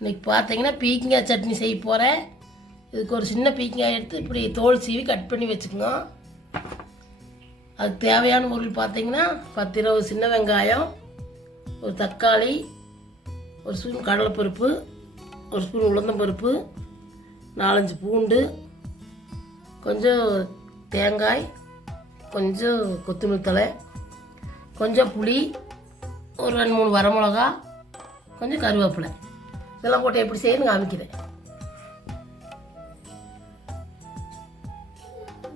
இன்றைக்கி பார்த்தீங்கன்னா பீக்கங்காய் சட்னி செய்ய போகிறேன். இதுக்கு ஒரு சின்ன பீக்கங்காய் எடுத்து இப்படி தோல் சீவி கட் பண்ணி வச்சுக்கோங்க. அதுக்கு தேவையான பொருள் பார்த்தீங்கன்னா 10-20 சின்ன வெங்காயம், ஒரு தக்காளி, ஒரு ஸ்பூன் கடலைப்பருப்பு, ஒரு ஸ்பூன் உளுந்தம்பருப்பு, 4-5 பூண்டு, கொஞ்சம் தேங்காய், கொஞ்சம் கொத்தமல்லி தழை, கொஞ்சம் புளி, ஒரு 2-3 வரமிளகா, கொஞ்சம் கருவேப்பிலை. இதெல்லாம் போட்டு எப்படி செய்யணும்னு காமிக்கிறேன்.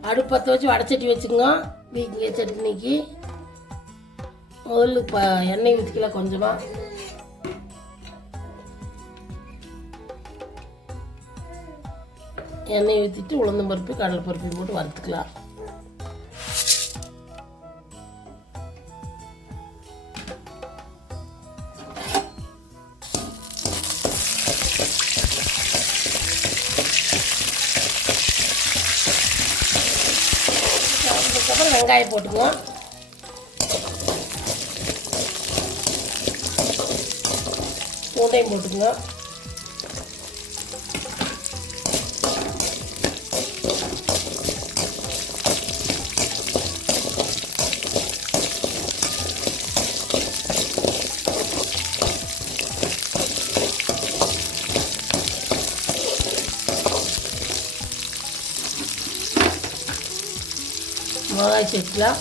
அடுப்பு பற்ற வச்சு வடைச்சட்டி வச்சுக்கோங்க. பீக்கங்காய் சட்னிக்கு முதல்ல எண்ணெய் ஊற்றிக்கலாம். கொஞ்சமாக எண்ணெய் ஊற்றிட்டு உளுந்தம்பருப்பு கடலைப்பருப்பையும் போட்டு வறுத்துக்கலாம். அதுக்கப்புறம் வெங்காயம் போட்டுக்குவோம். பூண்டையும் போட்டுக்குவோம். மிளகாய் சேர்த்துக்கலாம்.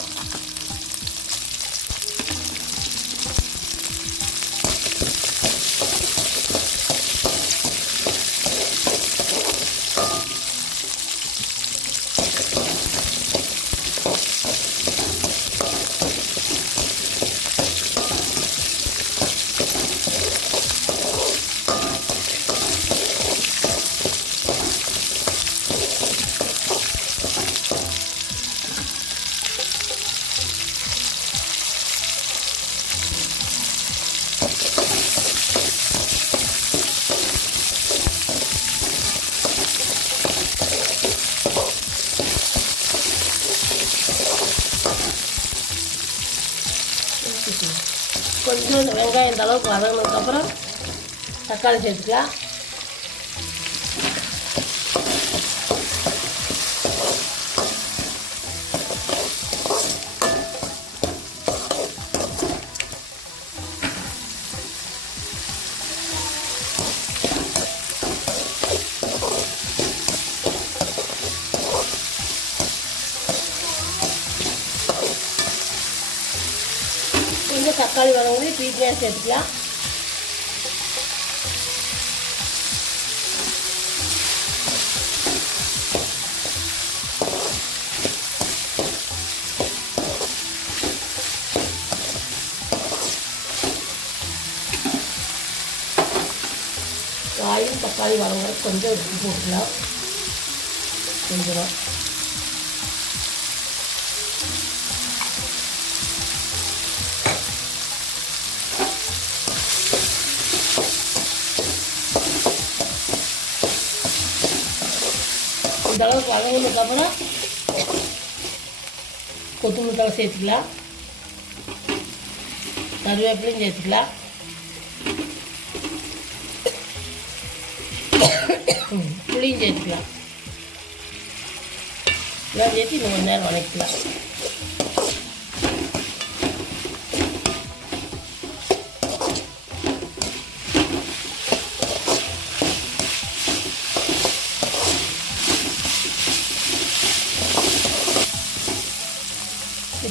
கொஞ்சம் வெங்காயம் இந்த அளவுக்கு வதங்கினதுக்கப்புறம் தக்காளி சேர்த்துக்கலாம். கொஞ்சம் தக்காளி வதங்கி பீக்கங்காய் சேர்த்துக்கலாம். காயும் தக்காளி வதங்க கொஞ்சம் உப்பு போட்டுக்கலாம். கொஞ்சம் இந்த அளவுக்கு வதங்கினதுக்கப்புறம் கொத்தமல்லி தழை சேர்த்துக்கலாம். கருவேப்பிலையும் சேர்த்துக்கலாம். புளியும் சேர்த்துக்கலாம். எல்லாம் சேர்த்து இன்னும் கொஞ்ச நேரம் வதக்கிக்கலாம்.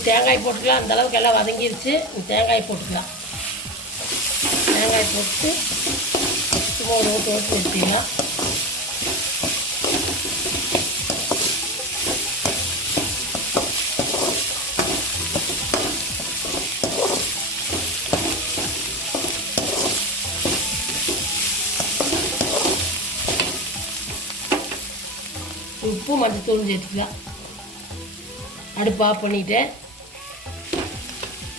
தேங்காய் போட்டுக்கலாம். அந்த அளவுக்கு எல்லாம் வதங்கிருச்சு. தேங்காய் போட்டுக்கலாம். தேங்காய் போட்டு சும்மா ஒரு ஓட்டு ஓட்டு நிறுத்திக்கலாம். உப்பு மஞ்சத்தூள் சேர்த்துக்கலாம். அடுப்பு ஆஃப் பண்ணிவிட்டேன்.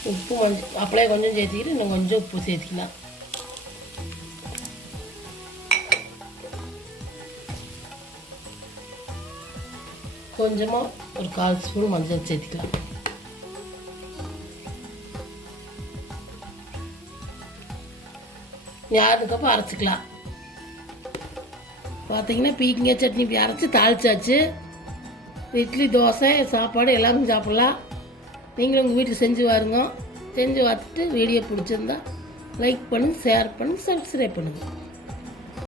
உப்பு அப்படியே கொஞ்சம் சேர்த்துக்கிட்டு இன்னும் கொஞ்சம் உப்பு சேர்த்துக்கலாம். கொஞ்சமாக ஒரு 1/4 ஸ்பூன் மஞ்சள் சேர்த்துக்கலாம். அதுக்கப்புறம் அரைச்சிக்கலாம். பார்த்தீங்கன்னா பீக்கங்காய் சட்னி இப்படி அரைச்சி தாளிச்சாச்சு. இட்லி, தோசை, சாப்பாடு எல்லாமே சாப்பிட்லாம். நீங்களும் உங்கள் வீட்டில் செஞ்சு பாருங்க. செஞ்சு பார்த்துட்டு வீடியோ பிடிச்சிருந்தா லைக் பண்ணுங்கள், ஷேர் பண்ணுங்கள், சப்ஸ்கிரைப் பண்ணுங்கள்.